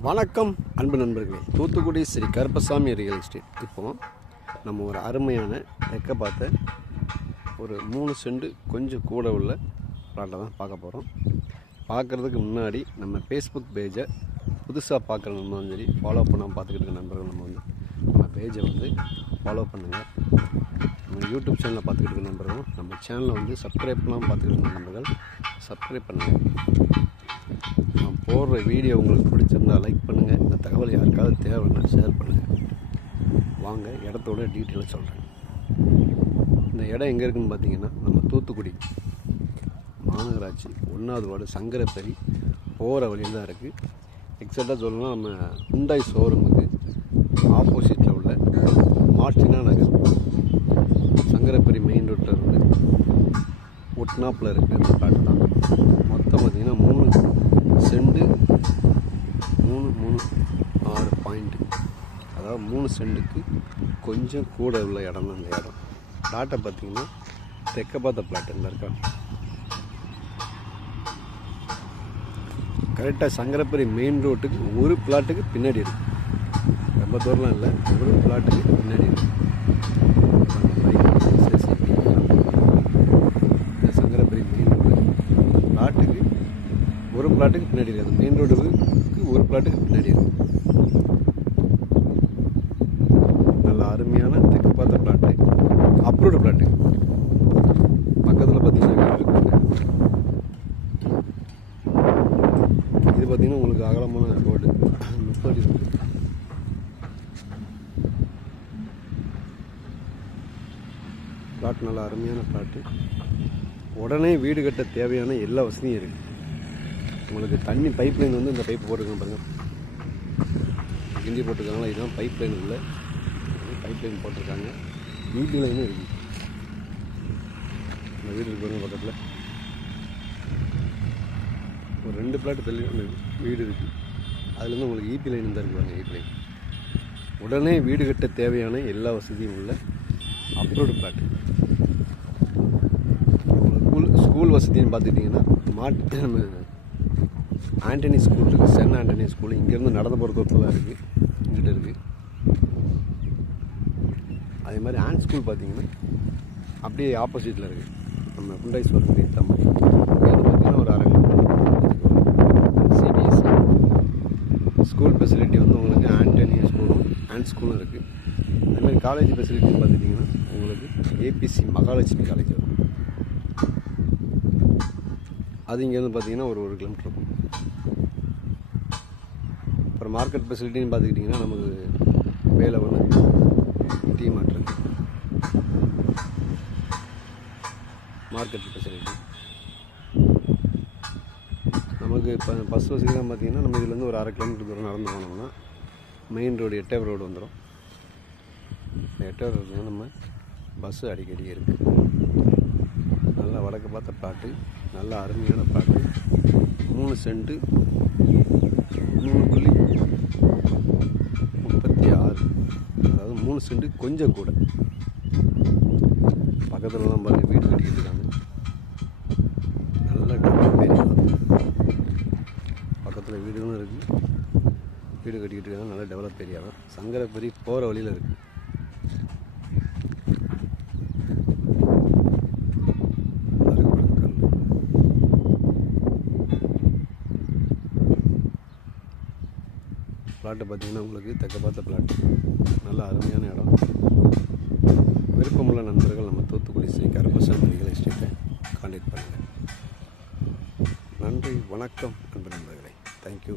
வணக்கம் அன்பு நண்பர்களே. தூத்துக்குடி ஸ்ரீ கருப்பசாமி ரியல் எஸ்டேட் இப்போது நம்ம ஒரு அருமையான தெக்க பார்த்த ஒரு மூணு செண்டு கொஞ்சம் கூட உள்ள பிளாட்டை தான் பார்க்க போகிறோம் பார்க்குறதுக்கு முன்னாடி நம்ம ஃபேஸ்புக் பேஜை புதுசாக பார்க்குற நம்ம சரி ஃபாலோ பண்ணாமல் பார்த்துக்கிட்டு இருக்க நண்பர்கள் நம்ம வந்து நம்ம பேஜை வந்து ஃபாலோ பண்ணுங்கள் நம்ம யூடியூப் சேனலை பார்த்துக்கிட்டு இருக்க நண்பர்களும் நம்ம சேனலை வந்து சப்ஸ்கிரைப் பண்ணாமல் பார்த்துக்கிட்டு இருக்க நண்பர்கள் சப்ஸ்கிரைப் பண்ணுங்கள் நான் போடுற வீடியோ உங்களுக்கு பிடிச்சிருந்தா லைக் பண்ணுங்கள் இந்த தகவல் யாருக்காவது தேவைன்னா ஷேர் பண்ணுங்கள் வாங்க இடத்தோட டீட்டெயிலாக சொல்கிறேன் இந்த இடம் எங்கே இருக்குன்னு பார்த்தீங்கன்னா நம்ம தூத்துக்குடி மாநகராட்சி ஒன்றாவது வார்டு சங்கரப்பரி போகிற வழியில் தான் இருக்குது எக்ஸாக்டாக சொல்லணும்னா நம்ம ஹுண்டாய் ஷோரூமுக்கு ஆப்போசிட்டில் உள்ள மார்டினா நகர் சங்கரப்பரி மெயின் ரோட்டில் இருந்து ஒட்னாப்பில் இருக்குது இந்த பிளாட் தான். மொத்தம் பார்த்திங்கன்னா மூணு செண்டு மூணு மூணு ஆறு பாயிண்ட்டு அதாவது மூணு செண்டுக்கு கொஞ்சம் கூட உள்ள இடம் தான் இந்த இடம். பிளாட்டை பார்த்தீங்கன்னா தெற்க பார்த்த பிளாட் இந்த இருக்கா? கரெக்டாக சங்கரப்பரி மெயின் ரோட்டுக்கு ஒரு பிளாட்டுக்கு பின்னாடி இருக்குது ரொம்ப தூரம்லாம் இல்லை. ஒரு பிளாட்டுக்கு பின்னாடி இருக்குது இந்த சங்கரப்பரி மெயின் ரோடு பிளாட்டுக்கு ஒரு பிளாட்டுக்கு பின்னாடி இருக்குது. மெயின் ரோடுக்கு ஒரு பிளாட்டுக்கு பின்னாடி இருக்கும் நல்ல அருமையான தெற்கு பார்த்த பிளாட்டு அப்ரூவ்டு பிளாட்டு பக்கத்தில் பார்த்தீங்கன்னா இது பார்த்தீங்கன்னா உங்களுக்கு அகலமான ரோடு முப்பது பிளாட் நல்ல அருமையான பிளாட்டு உடனே வீடு கட்ட தேவையான எல்லா வசதியும் இருக்குது உங்களுக்கு தண்ணி பைப் லைன் வந்து இந்த பைப் போட்டிருக்காங்க பாருங்கள் கிண்டி போட்டிருக்காங்களா? இதுதான் பைப் லைன் உள்ள. பைப் லைன் போட்டிருக்காங்க. வீட்டு லைனும் இருக்குது இந்த வீடு இருக்கு பக்கத்தில். ஒரு ரெண்டு பிளாட் தள்ளி அந்த வீடு இருக்குது அதுலேருந்து உங்களுக்கு ஈபி லைன் தான் இருக்கு பாருங்கள் ஈபி லைன் உடனே வீடு கட்ட தேவையான எல்லா வசதியும் உள்ள அப்ரோடு பிளாட் ஸ்கூல் ஸ்கூல் வசதின்னு பார்த்துக்கிட்டிங்கன்னா மாட்டு ஆண்டனி ஸ்கூல் இருக்குது சென் ஆண்டனி ஸ்கூல். இங்கேருந்து நடந்து போகிற தூரத்தில் தான் இருக்குது இங்கிட்ட இருக்குது அதே மாதிரி ஆண்ட் ஸ்கூல் பார்த்தீங்கன்னா அப்படியே ஆப்போசிட்டில் இருக்குது நம்ம குண்டைஸ்வரம் ஏற்ற மாதிரி. இங்கே வந்து பார்த்தீங்கன்னா ஒரு அரை சிபிஎஸ்சி ஸ்கூல் ஃபெசிலிட்டி வந்து உங்களுக்கு ஆண்டனி ஸ்கூலும் ஆண்ட் ஸ்கூலும் இருக்குது அதேமாதிரி காலேஜ் ஃபெசிலிட்டி பார்த்துட்டிங்கன்னா உங்களுக்கு ஏபிசி மகாலட்சுமி காலேஜ் இருக்கும் அது இங்கேருந்து பார்த்தீங்கன்னா ஒரு ஒரு கிலோமீட்டர் இருக்கும். அப்புறம் மார்க்கெட் ஃபெசிலிட்டின்னு பார்த்துக்கிட்டிங்கன்னா நமக்கு வேலை ஒன்று டீ மார்ட் மார்க்கெட் ஃபெசிலிட்டி நமக்கு இப்போ பஸ் வசதிலாம் பார்த்தீங்கன்னா நம்ம இதுலேருந்து ஒரு அரை கிலோமீட்டர் தூரம் நடந்து போனோம்னா மெயின் ரோடு எட்டயபுரம் ரோடு வந்துடும் இந்த எட்டயபுரம் ரோடு நம்ம பஸ்ஸு அடிக்கடி இருக்குது நல்லா வடக்கு பார்த்த பாட்டு நல்ல அருமையான பாட்டு. மூணு சென்ட்டு மூணு புள்ளி முப்பத்தி ஆறு. அதாவது மூணு சென்ட்டு கொஞ்சம் கூட. பக்கத்துலலாம் பாருங்கள் வீடு கட்டிக்கிட்டு இருக்காங்க நல்ல டெவலப் பக்கத்தில் வீடுகளும் இருக்குது வீடு கட்டிக்கிட்டு இருக்காங்க நல்ல டெவலப் ஏரியா தான். சங்கரப்பெரி போகிற வழியில் இருக்குது பிளாட்டு பார்த்தீங்கன்னா உங்களுக்கு தெற்க பார்த்த பிளாட் நல்ல அருமையான இடம். விருப்பமுள்ள நண்பர்கள் நம்ம தூத்துக்குடி ஸ்ரீ கருப்பசாமி ரியல் எஸ்டேட்டை கான்டாக்ட் பண்ணுங்கள் நன்றி வணக்கம் அன்பு நண்பர்களே. தேங்க்யூ